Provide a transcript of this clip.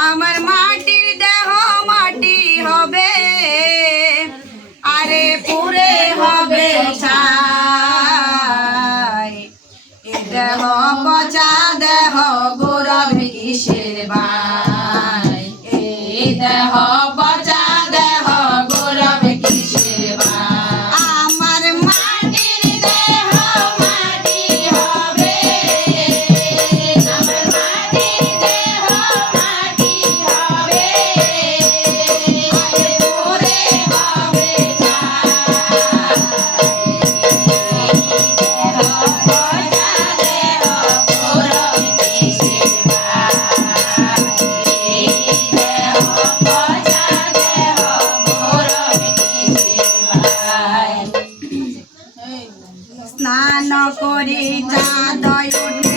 আমার মাটির স্নান করে চাঁদয়